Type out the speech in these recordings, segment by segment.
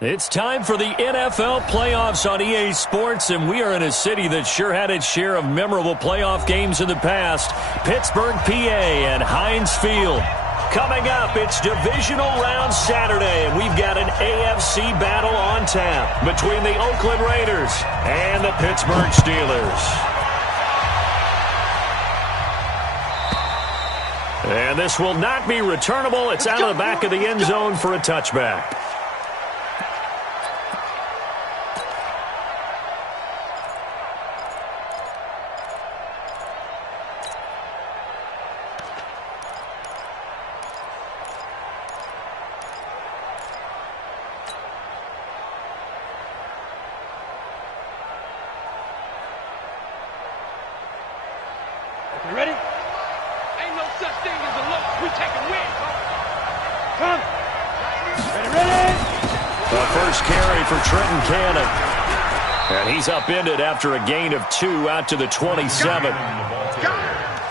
It's time for the NFL playoffs on EA Sports, and we are in a city that sure had its share of memorable playoff games in the past. Pittsburgh, PA, and Heinz Field. Coming up, it's Divisional Round Saturday, and we've got an AFC battle on tap between the Oakland Raiders and the Pittsburgh Steelers. And this will not be returnable. It's out of the back of the end zone for a touchback. You ready? Ain't no such thing as a loss. We take a win. Come. Ready. The first carry for Trenton Cannon. And he's upended after a gain of 2 out to the 27.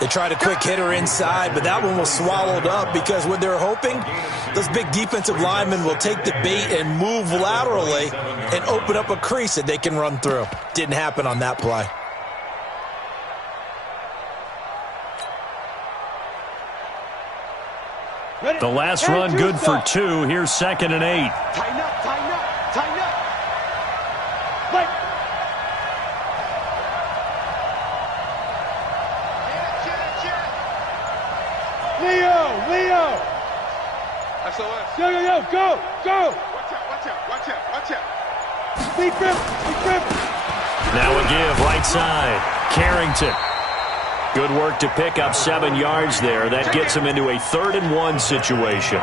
They tried a quick hitter inside, but that one was swallowed up because what they're hoping, those big defensive linemen will take the bait and move laterally and open up a crease that they can run through. Didn't happen on that play. The last run good for 2. Here's 2nd and 8. Tighten up, tighten up, tighten up. Wait. Leo. SOS. Yo, go. Watch out. Big grip. Now a give right side. Carrington. Good work to pick up 7 yards there. That gets him into a 3rd and 1 situation.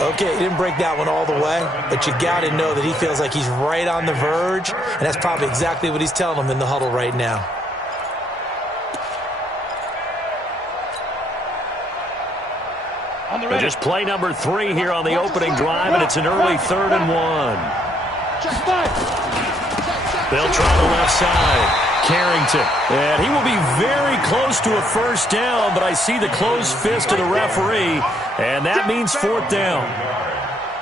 Okay, he didn't break that one all the way, but you got to know that he feels like he's right on the verge, and that's probably exactly what he's telling them in the huddle right now. And just play number 3 here on the opening drive, and it's an early 3rd and 1. They'll try the left side. Carrington. And he will be very close to a first down, but I see the closed fist of the referee, and that means 4th down.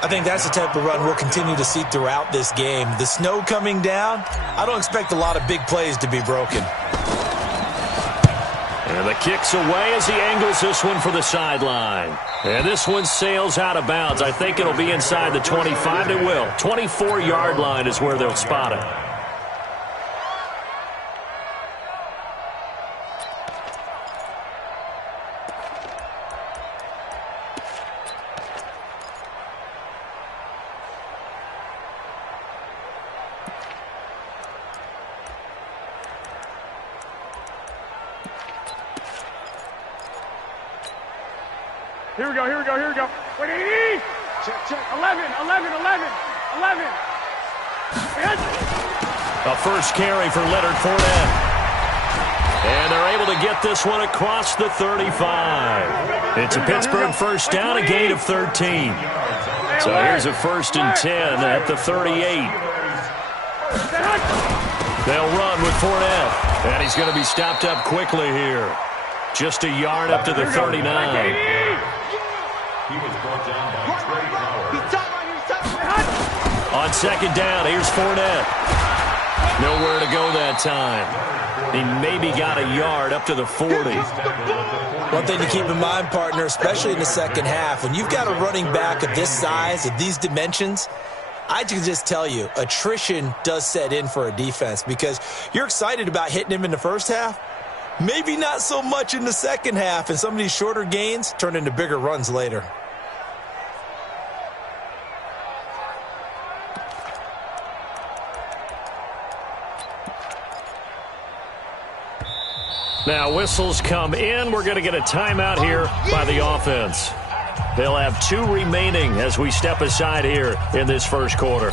I think that's the type of run we'll continue to see throughout this game. The snow coming down, I don't expect a lot of big plays to be broken. And the kick's away as he angles this one for the sideline. And this one sails out of bounds. I think it'll be inside the 25. It will. 24-yard line is where they'll spot it. Here we go. Wait, check. 11. A first carry for Leonard Fournette. And they're able to get this one across the 35. It's a Pittsburgh first down, a gain of 13. So here's a 1st and 10 at the 38. They'll run with Fournette. And he's going to be stopped up quickly here. Just a yard up to the 39. He was brought down by Trey Howard. On 2nd down, here's Fournette. Nowhere to go that time. He maybe got a yard up to the 40. One thing to keep in mind, partner, especially in the second half, when you've got a running back of this size, of these dimensions, I can just tell you, attrition does set in for a defense because you're excited about hitting him in the first half. Maybe not so much in the second half, and some of these shorter gains turn into bigger runs later. Now whistles come in. We're going to get a timeout here by the offense. They'll have 2 remaining as we step aside here in this first quarter.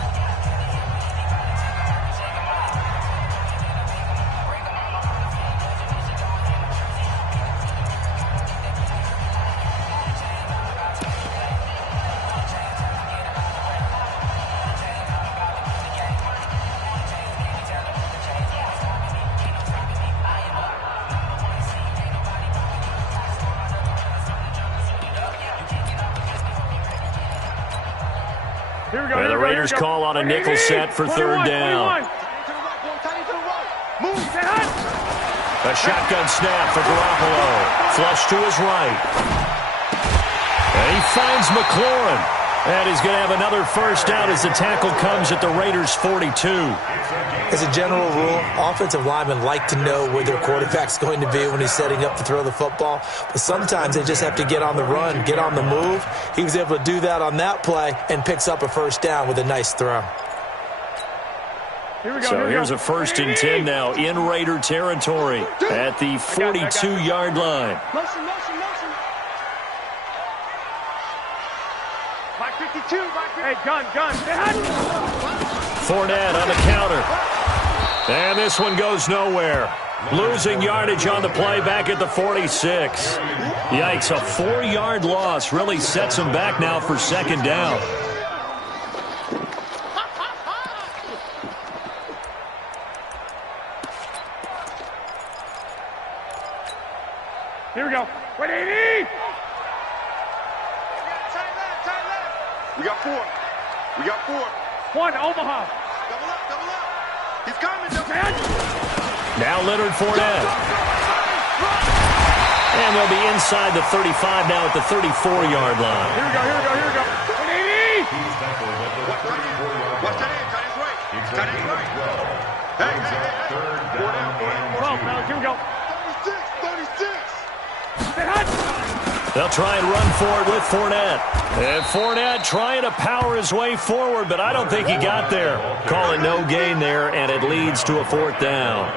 Here And the Raiders call on a nickel set for third down. A shotgun snap for Garoppolo. Flush to his right. And he finds McLaurin. And he's going to have another first down as the tackle comes at the Raiders' 42. As a general rule, offensive linemen like to know where their quarterback's going to be when he's setting up to throw the football. But sometimes they just have to get on the run, get on the move. He was able to do that on that play and picks up a first down with a nice throw. So here's a 1st and 10 now in Raider territory at the 42-yard line. Motion. 52. Hey, gun. Fournette on the counter. And this one goes nowhere. Losing yardage on the play back at the 46. Yikes, a 4-yard loss really sets him back now for second down. Here we go. 180. We got 4. One, Omaha. Double up. He's coming. Now Leonard Fournette. And they'll be inside the 35 now at the 34-yard line. Here we go. 180. Watch that end. Tight end right. Hey. 12, fellas. Here we go. 36. They'll try and run for it with Fournette. And Fournette trying to power his way forward, but I don't think he got there. Call it no gain there, and it leads to a 4th down.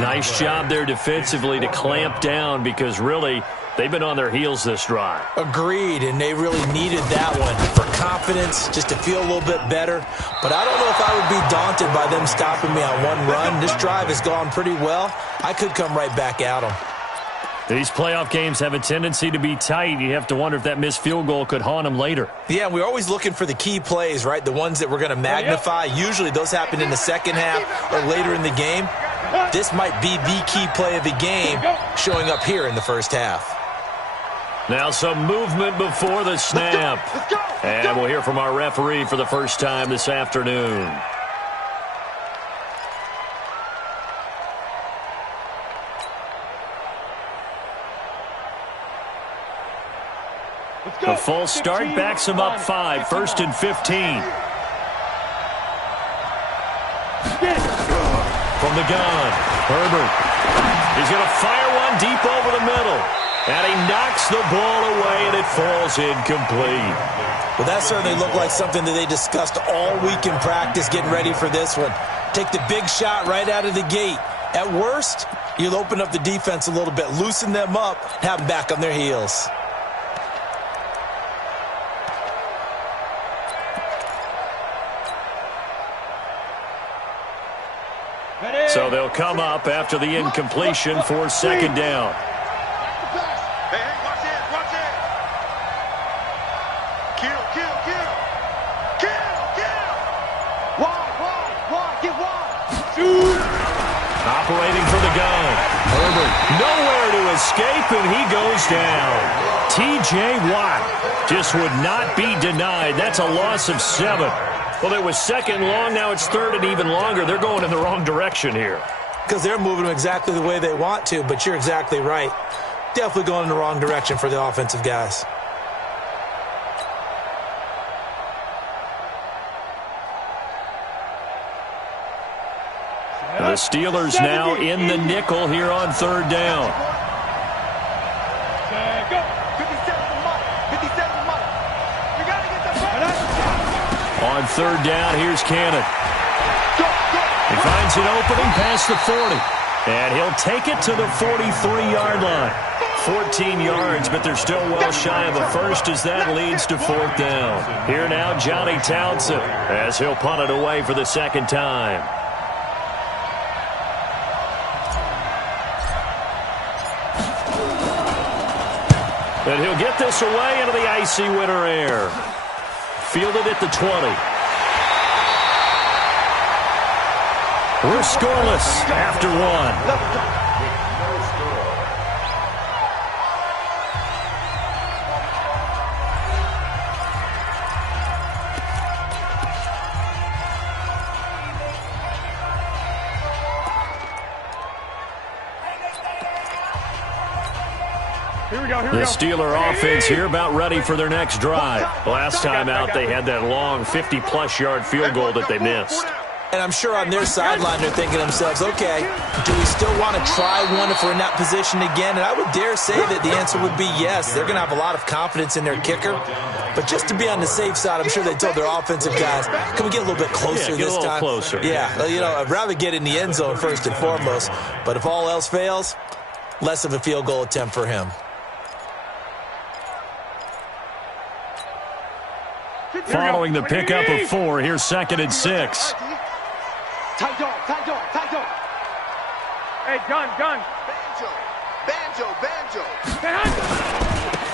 Nice job there defensively to clamp down because really they've been on their heels this drive. Agreed, and they really needed that one for confidence, just to feel a little bit better. But I don't know if I would be daunted by them stopping me on one run. This drive has gone pretty well. I could come right back at them. These playoff games have a tendency to be tight. You have to wonder if that missed field goal could haunt them later. Yeah, we're always looking for the key plays, right? The ones that we're going to magnify. Usually those happen in the second half or later in the game. This might be the key play of the game showing up here in the first half. Now some movement before the snap. And we'll hear from our referee for the first time this afternoon. The full start backs him up 5, 1st and 15. From the gun, Herbert. He's going to fire one deep over the middle. And he knocks the ball away, and it falls incomplete. Well, that certainly looked like something that they discussed all week in practice, getting ready for this one. Take the big shot right out of the gate. At worst, you'll open up the defense a little bit, loosen them up, have them back on their heels. So they'll come up after the incompletion for second down. Hey, watch it. Kill. Wide, get wide. Operating from the gun. Herbert nowhere to escape, and he goes down. T.J. Watt just would not be denied. That's a loss of 7. Well, it was second long. Now it's third and even longer. They're going in the wrong direction here. Because they're moving exactly the way they want to, but you're exactly right. Definitely going in the wrong direction for the offensive guys. The Steelers now in the nickel here on third down. On third down, here's Cannon. He finds an opening past the 40. And he'll take it to the 43-yard line. 14 yards, but they're still well shy of a first as that leads to fourth down. Here now, Johnny Townsend, as he'll punt it away for the second time. And he'll get this away into the icy winter air. Fielded at the 20. We're scoreless after one. The Steeler offense here about ready for their next drive. Last time out, they had that long 50-plus yard field goal that they missed. And I'm sure on their sideline they're thinking to themselves, okay, do we still want to try one if we're in that position again? And I would dare say that the answer would be yes. They're going to have a lot of confidence in their kicker. But just to be on the safe side, I'm sure they told their offensive guys, can we get a little bit closer this time? Closer. Yeah, you know, I'd rather get in the end zone first and foremost. But if all else fails, less of a field goal attempt for him. Following the pickup of 4, here's 2nd and 6. Tight dog, tight dog, tight dog. Hey, gun. Banjo.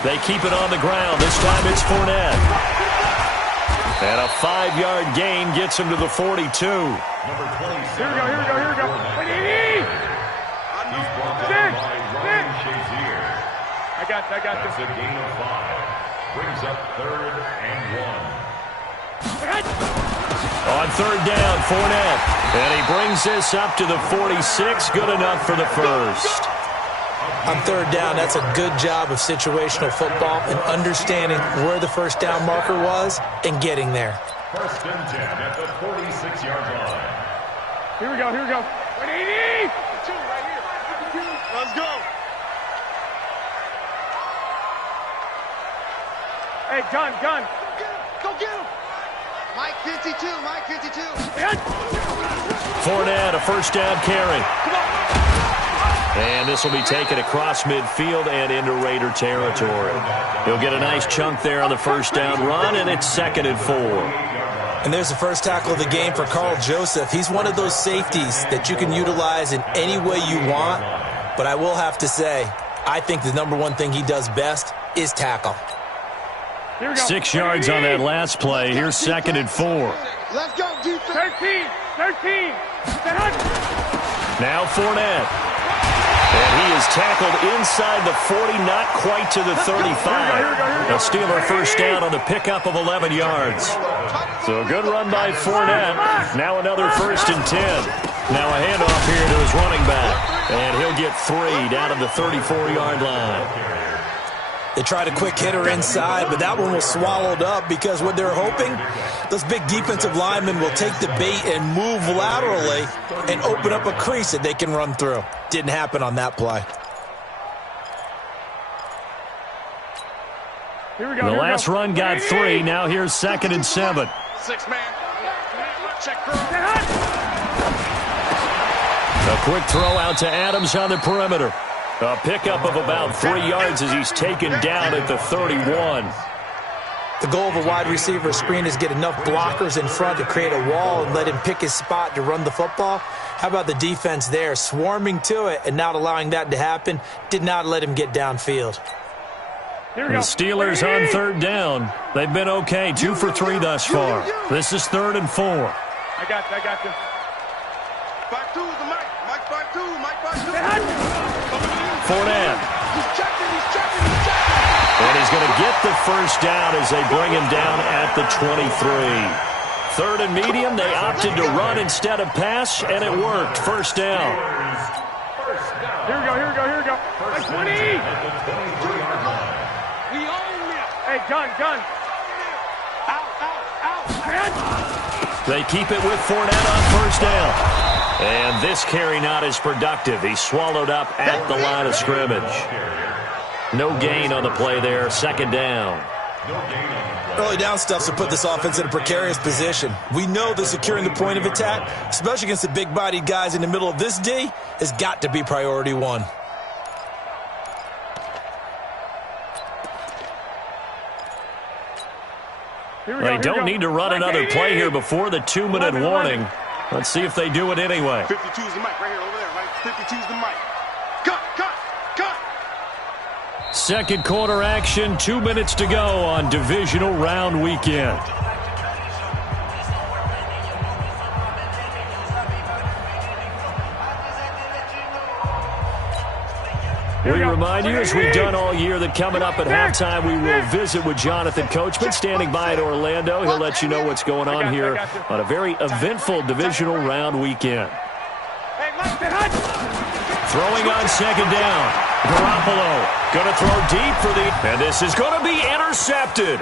They keep it on the ground. This time it's Fournette. And a 5-yard gain gets him to the 42. Here we go. I got That's a gain of 5. Brings up 3rd and 1. On 3rd down, Fournette. And he brings this up to the 46. Good enough for the first. On 3rd down, that's a good job of situational football and understanding where the first down marker was and getting there. 1st and 10 at the 46-yard line. Here we go. 180. 2 right here. Let's go. Hey, gun. Go get him. Mike 52. Fournette, a first down carry. And this will be taken across midfield and into Raider territory. He'll get a nice chunk there on the first down run, and it's 2nd and 4. And there's the first tackle of the game for Carl Joseph. He's one of those safeties that you can utilize in any way you want. But I will have to say, I think the number one thing he does best is tackle. 6 yards on that last play. Here's 2nd and 4. Let's go, defense. 13. Now Fournette. And he is tackled inside the 40, not quite to the 35. A Steeler first down on the pickup of 11 yards. So a good run by Fournette. Now another 1st and 10. Now a handoff here to his running back. And he'll get 3 down at the 34-yard line. They tried a quick hitter inside, but that one was swallowed up because what they're hoping, those big defensive linemen will take the bait and move laterally and open up a crease that they can run through. Didn't happen on that play. The last run got 3. Now here's 2nd and 7. 6-man. Check. A quick throw out to Adams on the perimeter. A pickup of about 3 yards as he's taken down at the 31. The goal of a wide receiver screen is get enough blockers in front to create a wall and let him pick his spot to run the football. How about the defense there, swarming to it and not allowing that to happen? Did not let him get downfield. The Steelers on 3rd down. They've been okay, 2 for 3 thus far. This is 3rd and 4. I got you. 5-2 is the Mike. Mike 5-2. Fournette. He's checking. And he's going to get the first down as they bring him down at the 23. 3rd and medium. They opted to run instead of pass, and it worked. First down. Here we go. 20. We own it. Hey, gun. Out. They keep it with Fournette on first down. And this carry not as productive. He's swallowed up at the line of scrimmage. No gain on the play there. 2nd down. Early down stuff to put this offense in a precarious position. We know that securing the point of attack, especially against the big-bodied guys in the middle of this D, has got to be priority 1. They don't need to run another play here before the 2-minute warning. Let's see if they do it anyway. 52's the mic right here over there, right? 52's the mic. Cut. Second quarter action, 2 minutes to go on divisional round weekend. We remind you, as we've done all year, that coming up at halftime, we will visit with Jonathan Coachman, standing by in Orlando. He'll let you know what's going on here on a very eventful divisional round weekend. Throwing on 2nd down. Garoppolo going to throw deep for and this is going to be intercepted.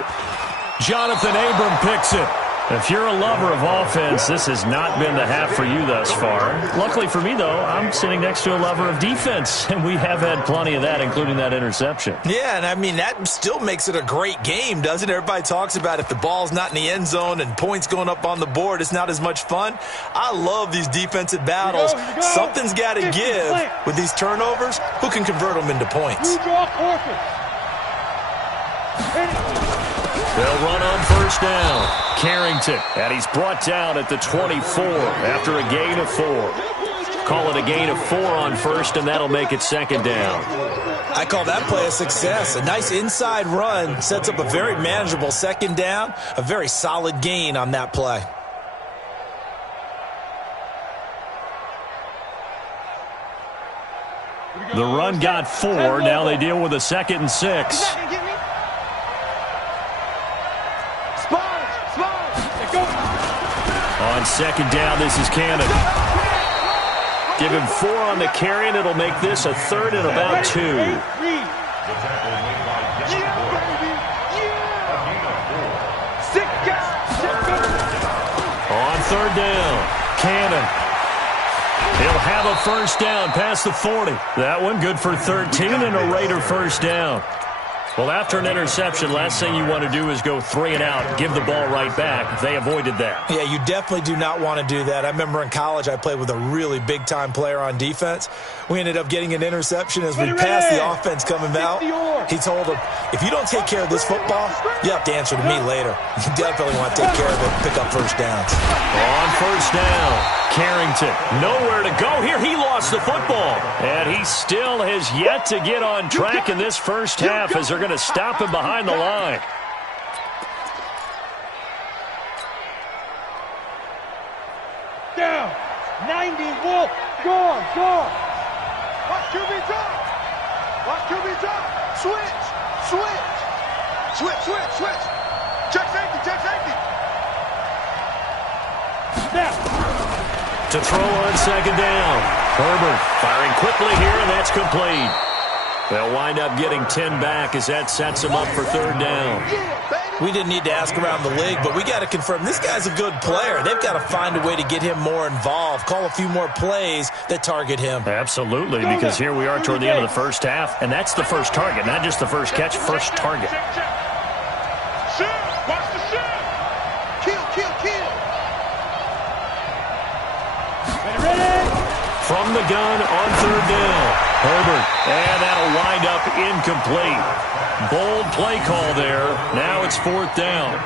Jonathan Abram picks it. If you're a lover of offense, this has not been the half for you thus far. Luckily for me, though, I'm sitting next to a lover of defense, and we have had plenty of that, including that interception. Yeah, and I mean, that still makes it a great game, doesn't it? Everybody talks about if the ball's not in the end zone and points going up on the board, it's not as much fun. I love these defensive battles. Something's got to give with these turnovers. Who can convert them into points? They'll run on first down. Carrington, and he's brought down at the 24 after a gain of 4. Call it a gain of 4 on first, and that'll make it second down. I call that play a success. A nice inside run sets up a very manageable second down, a very solid gain on that play. The run got 4. Now they deal with a 2nd and 6. On second down, this is Cannon. Give him 4 on the carry, and it'll make this a 3rd and about 2. On 3rd down, Cannon. He'll have a first down past the 40. That one good for 13 and a Raider first down. Well, after an interception, last thing you want to do is go 3 and out, give the ball right back. They avoided that. Yeah, you definitely do not want to do that. I remember in college I played with a really big-time player on defense. We ended up getting an interception as we passed the offense coming out. He told him, if you don't take care of this football, you have to answer to me later. You definitely want to take care of it and pick up first downs. On first down, Carrington, nowhere to go here. He lost the football, and he still has yet to get on track in this first half as they're going to stop him behind the line. Down, 90, Wolf, gone. Watch QB drop. Watch QB drop. Switch. Check safety. Snap. To throw on second down. Herbert firing quickly here, and that's complete. They'll wind up getting 10 back as that sets them up for 3rd down. We didn't need to ask around the league, but we got to confirm this guy's a good player. They've got to find a way to get him more involved, call a few more plays that target him. Absolutely, because here we are toward the end of the first half, and that's the first target, not just the first catch, first target. Watch the shot. Kill. Ready. From the gun on 3rd down. Herbert, and that'll wind up incomplete. Bold play call there. Now it's 4th down.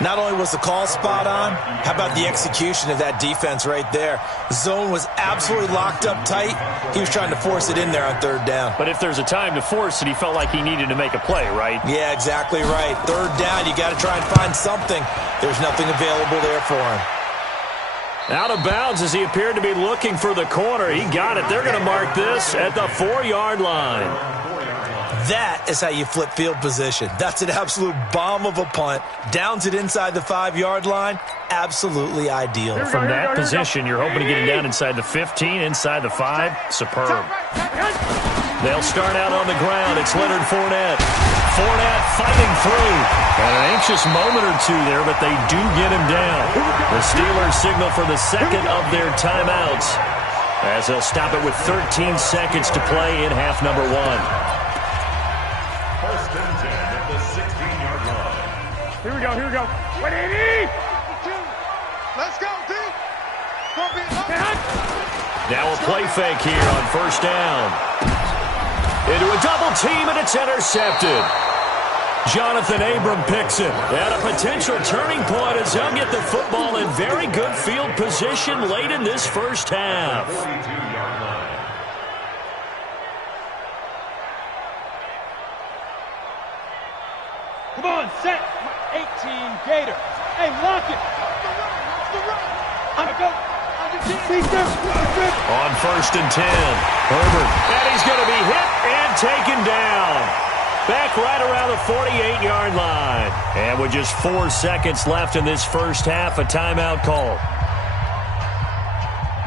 Not only was the call spot on, how about the execution of that defense right there? The zone was absolutely locked up tight. He was trying to force it in there on 3rd down. But if there's a time to force it, he felt like he needed to make a play, right? Yeah, exactly right. 3rd down, you got to try and find something. There's nothing available there for him. Out of bounds as he appeared to be looking for the corner. He got it. They're going to mark this at the 4-yard line. That is how you flip field position. That's an absolute bomb of a punt. Downs it inside the 5-yard line. Absolutely ideal. From that position, you're hoping to get it down inside the 15, inside the 5. Superb. They'll start out on the ground. It's Leonard Fournette. Fournette fighting through. And an anxious moment or two there, but they do get him down. The Steelers signal for the second of their timeouts as they'll stop it with 13 seconds to play in half number 1. 1st and 10 at the 16-yard line. Here we go. 180. Let's go, D. Now a play fake here on first down. Into a double team, and it's intercepted. Jonathan Abram picks it. And a potential turning point as he'll get the football in very good field position late in this first half. 42-yard line. Come on, set. 18 Gator. Hey, lock it. On 1st and 10, Herbert. And he's going to be hit and taken down. Back right around the 48-yard line. And with just 4 seconds left in this first half, a timeout call.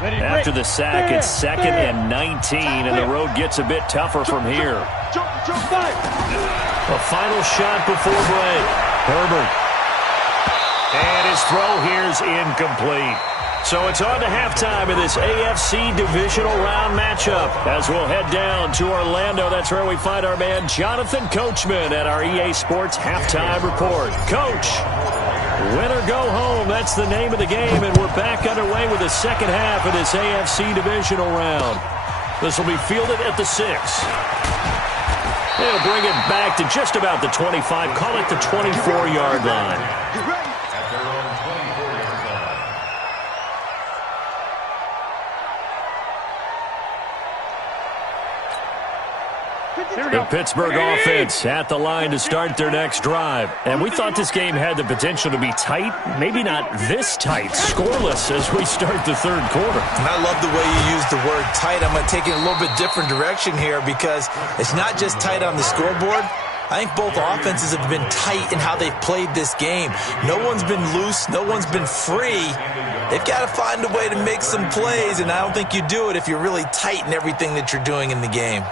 After the sack, it's 2nd and 19, and the road gets a bit tougher from here. A final shot before break. Herbert. And his throw here's incomplete. So it's on to halftime in this AFC divisional round matchup. As we'll head down to Orlando, that's where we find our man Jonathan Coachman at our EA Sports Halftime Report. Coach, win or go home, that's the name of the game, and we're back underway with the second half of this AFC divisional round. This will be fielded at the 6. They'll bring it back to just about the 25, call it the 24-yard line. The Pittsburgh offense at the line to start their next drive. And we thought this game had the potential to be tight, maybe not this tight, scoreless as we start the third quarter. And I love the way you use the word tight. I'm going to take it a little bit different direction here because it's not just tight on the scoreboard. I think both offenses have been tight in how they've played this game. No one's been loose. No one's been free. They've got to find a way to make some plays, and I don't think you do it if you're really tight in everything that you're doing in the game.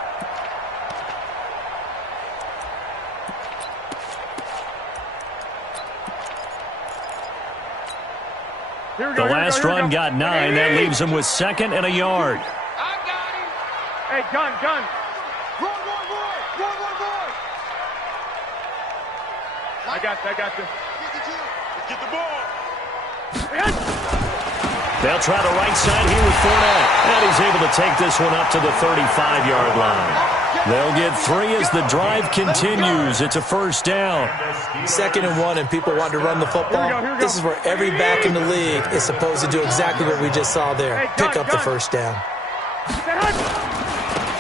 The last run got 9. That leaves him with 2nd and a yard. I got him. Hey, gun. Roll. I got you. Let's get the ball. They'll try the right side here with Fournette. And he's able to take this one up to the 35-yard line. They'll get 3 as the drive continues. It's a first down. 2nd and 1, and people want to run the football. Here we go. This is where every back in the league is supposed to do exactly what we just saw there. Pick up the first down.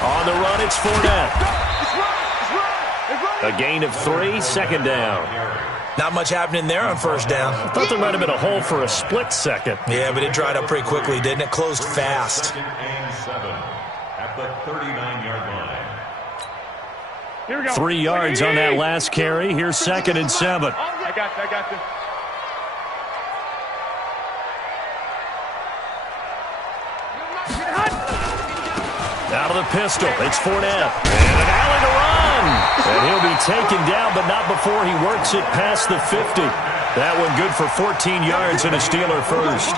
On the run, it's Fournette. A gain of 3, 2nd down. Not much happening there on first down. I thought there might have been a hole for a split second. Yeah, but it dried up pretty quickly, didn't it? Closed fast. 2nd and 7 at the 39-yard line. Here we go. 3 yards on that last carry. Here's 2nd and 7. I got you. Out of the pistol, it's Fournette. And an alley to run. And he'll be taken down, but not before he works it past the 50. That one good for 14 yards and a Steeler first.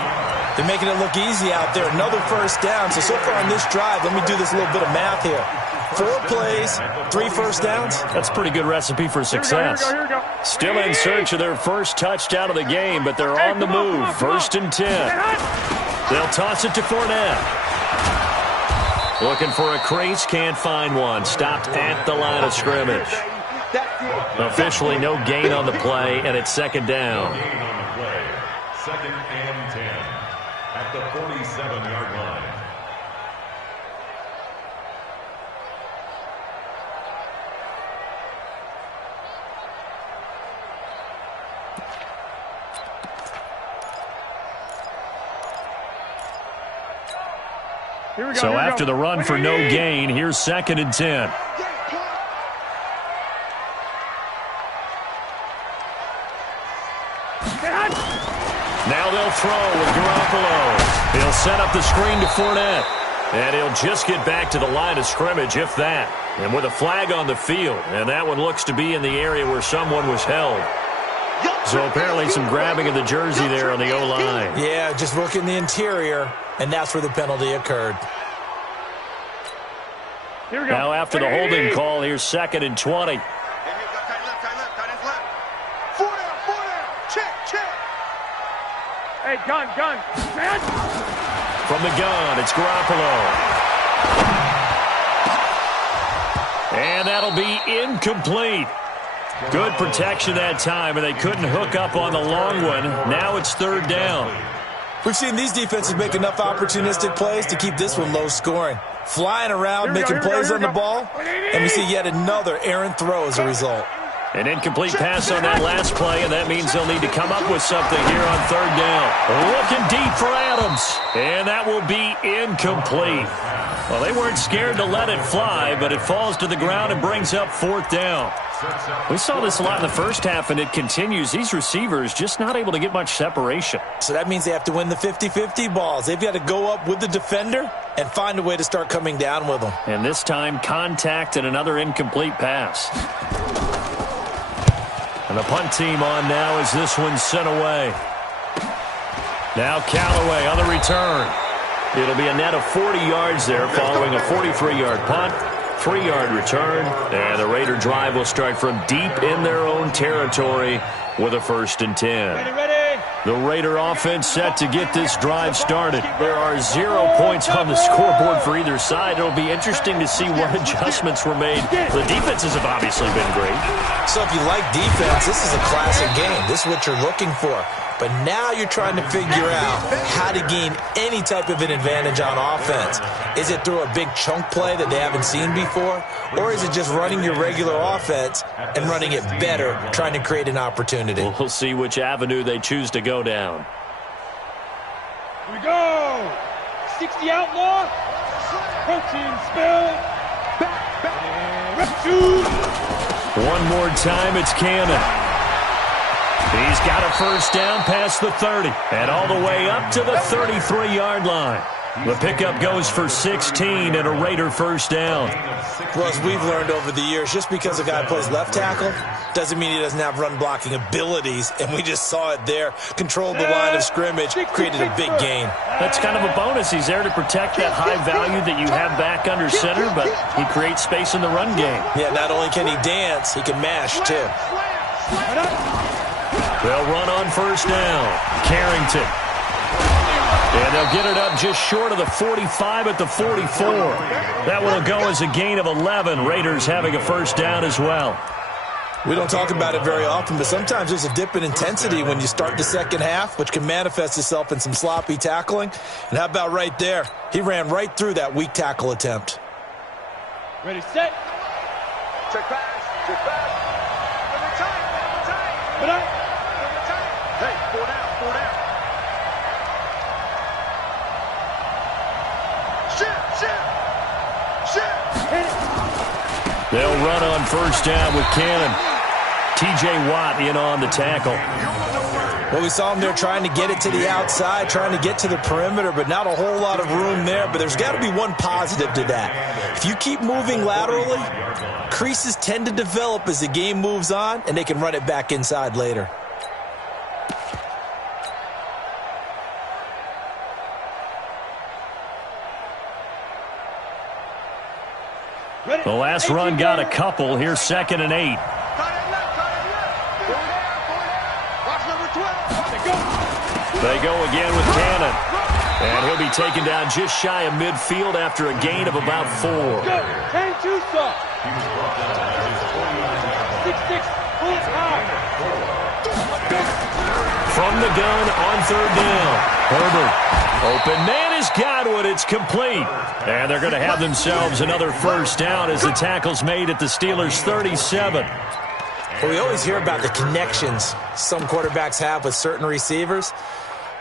They're making it look easy out there. Another first down. So far on this drive, let me do this little bit of math here. 4 plays, 3 first downs. That's a pretty good recipe for success. Here we go. Still in search of their first touchdown of the game, but they're on the move. 1st and 10. They'll toss it to Fournette. Looking for a crease, can't find one. Stopped at the line of scrimmage. Officially no gain on the play, and it's 2nd down. Gain on the play. 2nd and 10 at the 47-yard line. So after the run for no gain, here's 2nd and 10. Now they'll throw with Garoppolo. He'll set up the screen to Fournette. And he'll just get back to the line of scrimmage, if that. And with a flag on the field. And that one looks to be in the area where someone was held. So apparently some grabbing of the jersey there on the O-line. Yeah, just working the interior, and that's where the penalty occurred. Now after the holding call, here's 2nd and 20. Hey, gun. From the gun, it's Garoppolo. And that'll be incomplete. Good protection that time, and they couldn't hook up on the long one. Now it's 3rd down. We've seen these defenses make enough opportunistic plays to keep this one low scoring. Flying around, making plays on the ball, and we see yet another errant throw as a result. An incomplete pass on that last play, and that means they'll need to come up with something here on 3rd down. Looking deep for Adams, and that will be incomplete. Well, they weren't scared to let it fly, but it falls to the ground and brings up 4th down. We saw this a lot in the first half, and it continues. These receivers just not able to get much separation. So that means they have to win the 50-50 balls. They've got to go up with the defender and find a way to start coming down with them. And this time, contact and another incomplete pass. And the punt team on now as this one's sent away. Now Callaway on the return. It'll be a net of 40 yards there following a 43-yard punt. 3-yard return, and the Raider drive will start from deep in their own territory with a 1st and 10. Ready. The Raider offense set to get this drive started. There are 0 points on the scoreboard for either side. It'll be interesting to see what adjustments were made. The defenses have obviously been great. So if you like defense, this is a classic game. This is what you're looking for. But now you're trying to figure out how to gain any type of an advantage on offense. Is it through a big chunk play that they haven't seen before? Or is it just running your regular offense and running it better, trying to create an opportunity? We'll see which avenue they choose to go down. Here we go. 60 outlaw. Protein spill. And rep 2. One more time, it's Cannon. He's got a 1st down past the 30 and all the way up to the 33-yard line. The pickup goes for 16 and a Raider 1st down. Well, as we've learned over the years, just because a guy plays left tackle doesn't mean he doesn't have run blocking abilities, and we just saw it there. Controlled the line of scrimmage, created a big gain. That's kind of a bonus. He's there to protect that high value that you have back under center, but he creates space in the run game. Yeah, not only can he dance, he can mash, too. They'll run on 1st down. Carrington. And they'll get it up just short of the 45 at the 44. That one will go as a gain of 11. Raiders having a 1st down as well. We don't talk about it very often, but sometimes there's a dip in intensity when you start the second half, which can manifest itself in some sloppy tackling. And how about right there? He ran right through that weak tackle attempt. Ready, set. Check pass. Check pass. But I... Hey, 4 down, 4 down. Shit. They'll run on 1st down with Cannon. T.J. Watt in on the tackle. Well, we saw him there trying to get it to the outside, trying to get to the perimeter, but not a whole lot of room there. But there's got to be one positive to that. If you keep moving laterally, creases tend to develop as the game moves on, and they can run it back inside later. The last run got a couple. Here's 2nd and 8. They go again with Cannon. And he'll be taken down just shy of midfield after a gain of about 4. Go. 10-2 stop. 6-6. Pull it high. From the gun on 3rd down. Herbert. Open man is Godwin. It's complete. And they're going to have themselves another 1st down as the tackle's made at the Steelers' 37. Well, we always hear about the connections some quarterbacks have with certain receivers.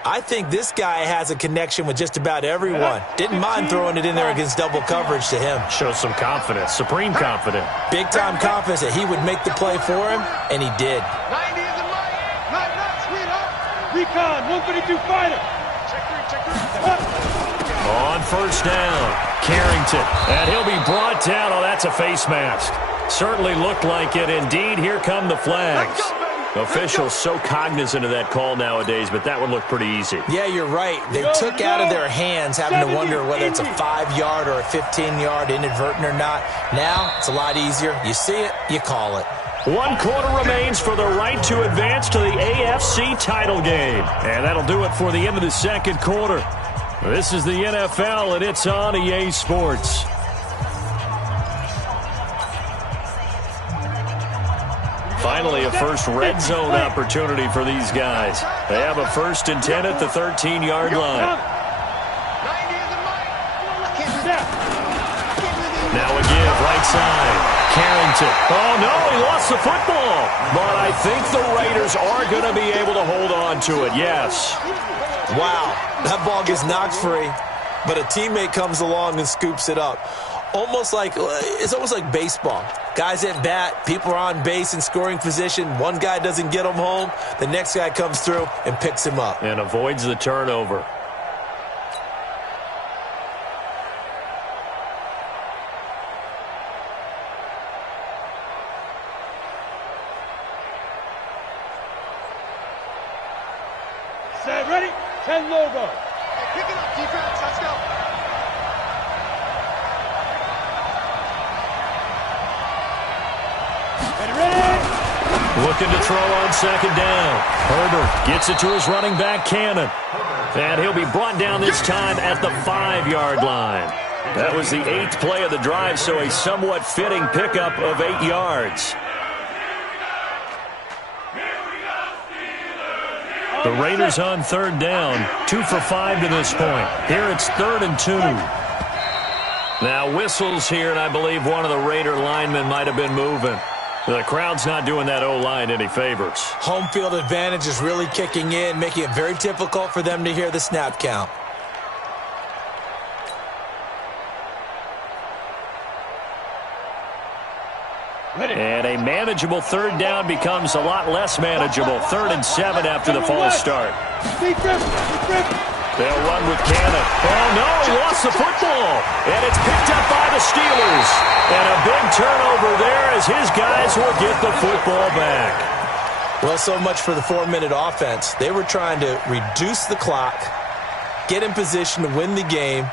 I think this guy has a connection with just about everyone. Didn't mind throwing it in there against double coverage to him. Shows some confidence, supreme confidence. Big-time confidence that he would make the play for him, and he did. 90 is in light. Not sweetheart. Recon, 152 fighter. Check 3. On 1st down, Carrington. And he'll be brought down. Oh, that's a face mask. Certainly looked like it. Indeed, here come the flags. Officials so cognizant of that call nowadays, but that one looked pretty easy. Yeah, you're right. They took out of their hands having to wonder whether it's a 5-yard or a 15-yard inadvertent or not. Now, it's a lot easier. You see it, you call it. 1 quarter remains for the right to advance to the AFC title game. And that'll do it for the end of the 2nd quarter. This is the NFL, and it's on EA Sports. Finally, a first red zone opportunity for these guys. They have a 1st and 10 at the 13-yard line. Now a give, right side. Carrington. Oh, no, he lost the football. But I think the Raiders are going to be able to hold on to it, yes. Wow, that ball gets knocked free, but a teammate comes along and scoops it up. It's almost like baseball. Guys at bat, people are on base in scoring position. One guy doesn't get them home. The next guy comes through and picks him up. And avoids the turnover. Set, ready? 10 logo. Hey, pick it up, defense. Let's go. Ready? Looking to throw on second down. Herbert gets it to his running back, Cannon. And he'll be brought down this time at the 5-yard line. That was the 8th play of the drive, so a somewhat fitting pickup of 8 yards. The Raiders on third down, 2 for 5 to this point. Here it's 3rd and 2. Now whistles here, and I believe one of the Raider linemen might have been moving. The crowd's not doing that O-line any favors. Home field advantage is really kicking in, making it very difficult for them to hear the snap count. And a manageable third down becomes a lot less manageable. 3rd and 7 after the false start. They'll run with Cannon. Oh, no, he lost the football. And it's picked up by the Steelers. And a big turnover there as his guys will get the football back. Well, so much for the 4-minute offense. They were trying to reduce the clock, get in position to win the game,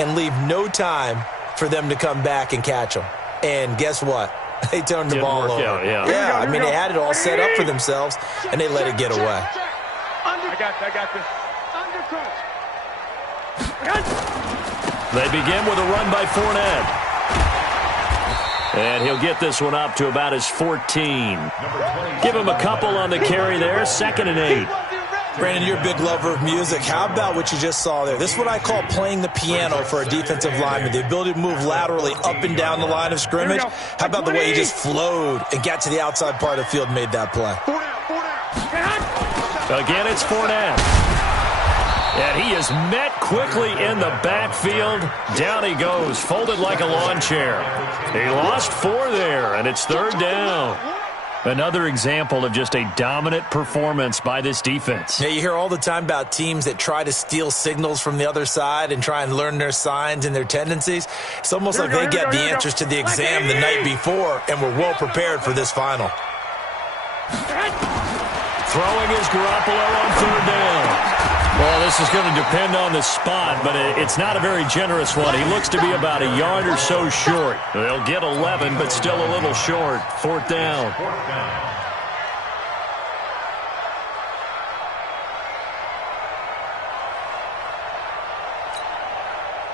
and leave no time for them to come back and catch them. And guess what? They turned the ball over. Yeah, I mean, they had it all set up for themselves, and they let it get away. I got this. They begin with a run by Fournette. And he'll get this one up to about his 14. Give him a couple on the carry there. 2nd and 8. Brandon, you're a big lover of music. How about what you just saw there? This is what I call playing the piano for a defensive lineman. The ability to move laterally up and down the line of scrimmage. How about the way he just flowed and got to the outside part of the field and made that play? Again, it's Fournette. And he is met quickly in the backfield. Down he goes, folded like a lawn chair. He lost 4 there, and it's 3rd down. Another example of just a dominant performance by this defense. Yeah, you hear all the time about teams that try to steal signals from the other side and try and learn their signs and their tendencies. It's almost like they get the answers to the exam the night before and were well prepared for this final. Throwing is Garoppolo on 3rd down. Well, this is going to depend on the spot, but it's not a very generous one. He looks to be about a yard or so short. They'll get 11, but still a little short. 4th down.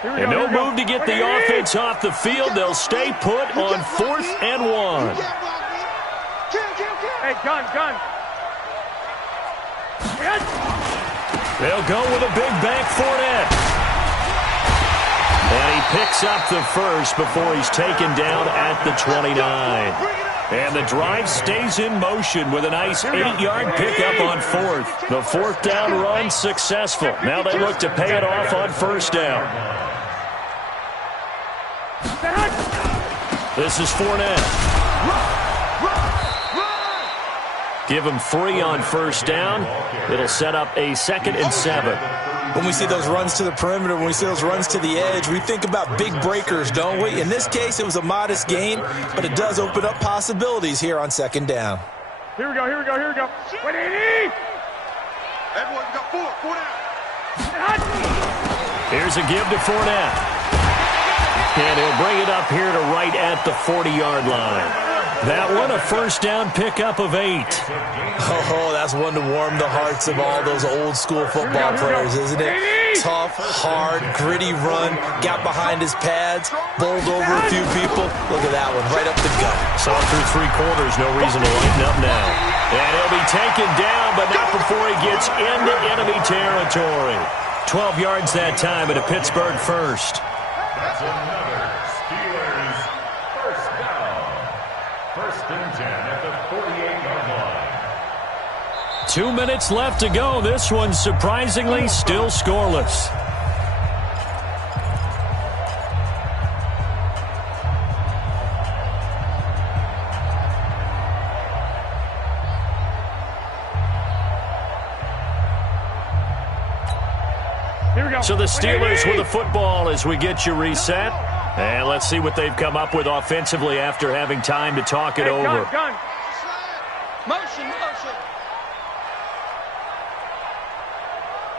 And no move to get the offense off the field. They'll stay put on 4th and 1. Hey, gun. They'll go with a big bank Fournette. And he picks up the first before he's taken down at the 29. And the drive stays in motion with a nice 8-yard pickup on 4th. The 4th down run successful. Now they look to pay it off on 1st down. This is Fournette. Give him 3 on 1st down. It'll set up a 2nd and 7. When we see those runs to the perimeter, when we see those runs to the edge, we think about big breakers, don't we? In this case, it was a modest gain, but it does open up possibilities here on 2nd down. Here we go. 180. Everyone got 4 down. Here's a give to Fournette. And he'll bring it up here to right at the 40-yard line. That one, a 1st down pickup of 8. Oh, that's one to warm the hearts of all those old-school football players, isn't it? Tough, hard, gritty run, got behind his pads, bowled over a few people. Look at that one, right up the gut. Saw through 3 quarters, no reason to lighten up now. And he'll be taken down, but not before he gets into enemy territory. 12 yards that time at a Pittsburgh first. That's another Steelers 1st down. 1st and 10 at the 48-yard line. 2 minutes left to go. This one surprisingly still scoreless. So the Steelers with the football as we get you reset. And let's see what they've come up with offensively after having time to talk it over. Gun. Motion.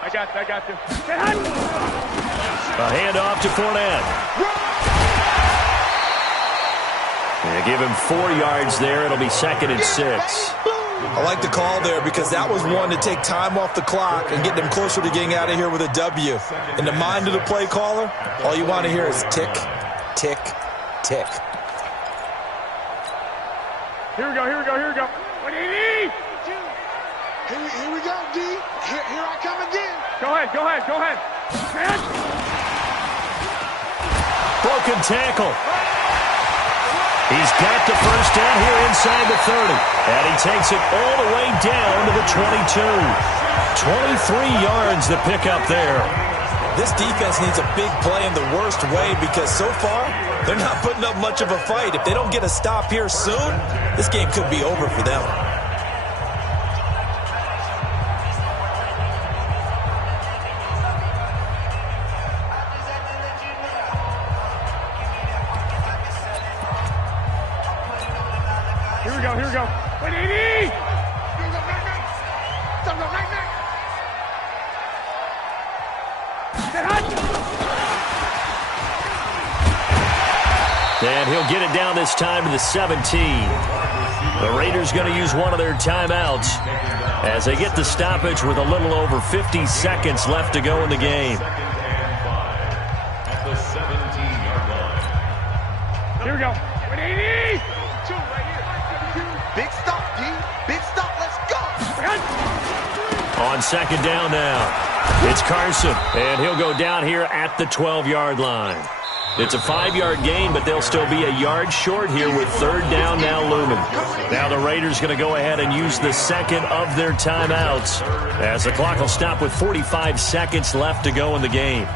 I got this. A handoff to Fournette. They give him 4 yards there. It'll be 2nd and 6. I like the call there because that was one to take time off the clock and get them closer to getting out of here with a W. In the mind of the play caller, all you want to hear is tick, tick, tick. Here we go. What do you need? Here we go, D. Here I come again. Go ahead. Broken tackle. He's got the first down here inside the 30. And he takes it all the way down to the 22. 23 yards to pick up there. This defense needs a big play in the worst way because so far, they're not putting up much of a fight. If they don't get a stop here soon, this game could be over for them. Here we go. What do you need? And he'll get it down this time to the 17. The Raiders going to use one of their timeouts as they get the stoppage with a little over 50 seconds left to go in the game. At the 17-yard line. Here we go. What do you need? Big stop, D. Big stop. Let's go. On 2nd down now, it's Carson, and he'll go down here at the 12-yard line. It's a 5-yard gain, but they'll still be a yard short here with 3rd down now looming. Now the Raiders going to go ahead and use the 2nd of their timeouts as the clock will stop with 45 seconds left to go in the game.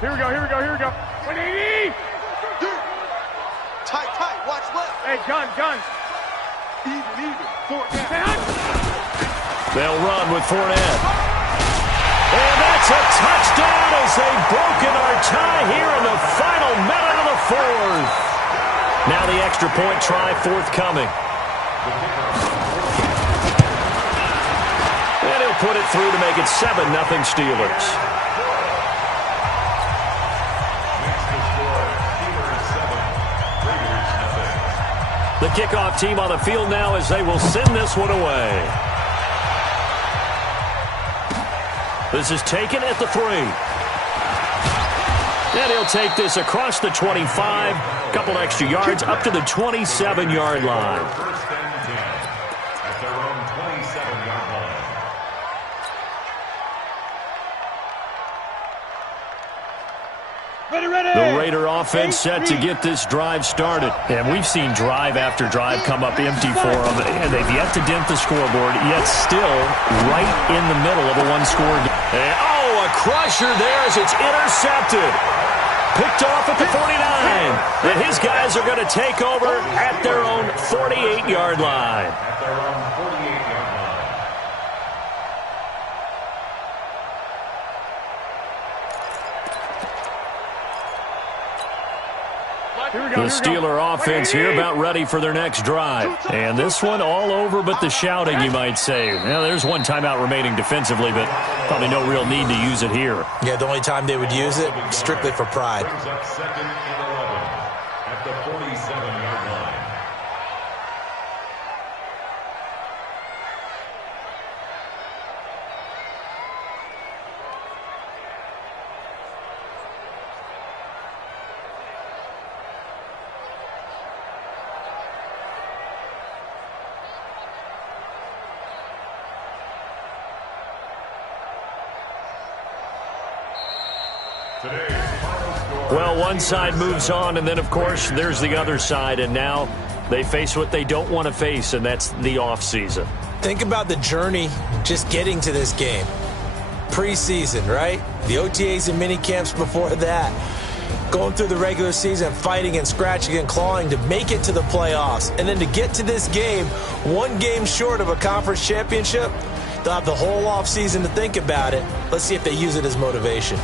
Here we go. What do you need? Tight. Watch left. Hey, gun. Even. 4th down. They'll run with Fournette. And that's a touchdown as they've broken our tie here in the final minute of the 4th. Now the extra point try forthcoming. And he'll put it through to make it 7-0 Steelers. The kickoff team on the field now as they will send this one away. This is taken at the 3. And he'll take this across the 25. Couple extra yards up to the 27-yard line. First and 10 at their own 27-yard line. Ready. The Raider offense set to get this drive started. And we've seen drive after drive come up empty for them. And they've yet to dent the scoreboard, yet still right in the middle of a one-score game. And, a crusher there as it's intercepted. Picked off at the 49. And his guys are going to take over at their own 48-yard line. At their own 48-yard line. The Steeler offense here about ready for their next drive. And this one all over but the shouting, you might say. Now, there's one timeout remaining defensively, but probably no real need to use it here. Yeah, the only time they would use it, strictly for pride. Brings up 2nd and 11 at the 47-yard line. Well, one side moves on, and then, of course, there's the other side, and now they face what they don't want to face, and that's the offseason. Think about the journey just getting to this game. Preseason, right? The OTAs and mini camps before that. going through the regular season, fighting and scratching and clawing to make it to the playoffs. And then to get to this game, one game short of a conference championship, they'll have the whole offseason to think about it. Let's see if they use it as motivation.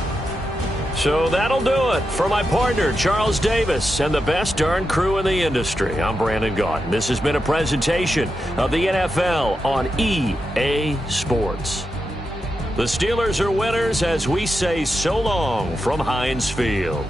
So that'll do it. For my partner, Charles Davis, and the best darn crew in the industry, I'm Brandon Gaudin. This has been a presentation of the NFL on EA Sports. The Steelers are winners as we say so long from Heinz Field.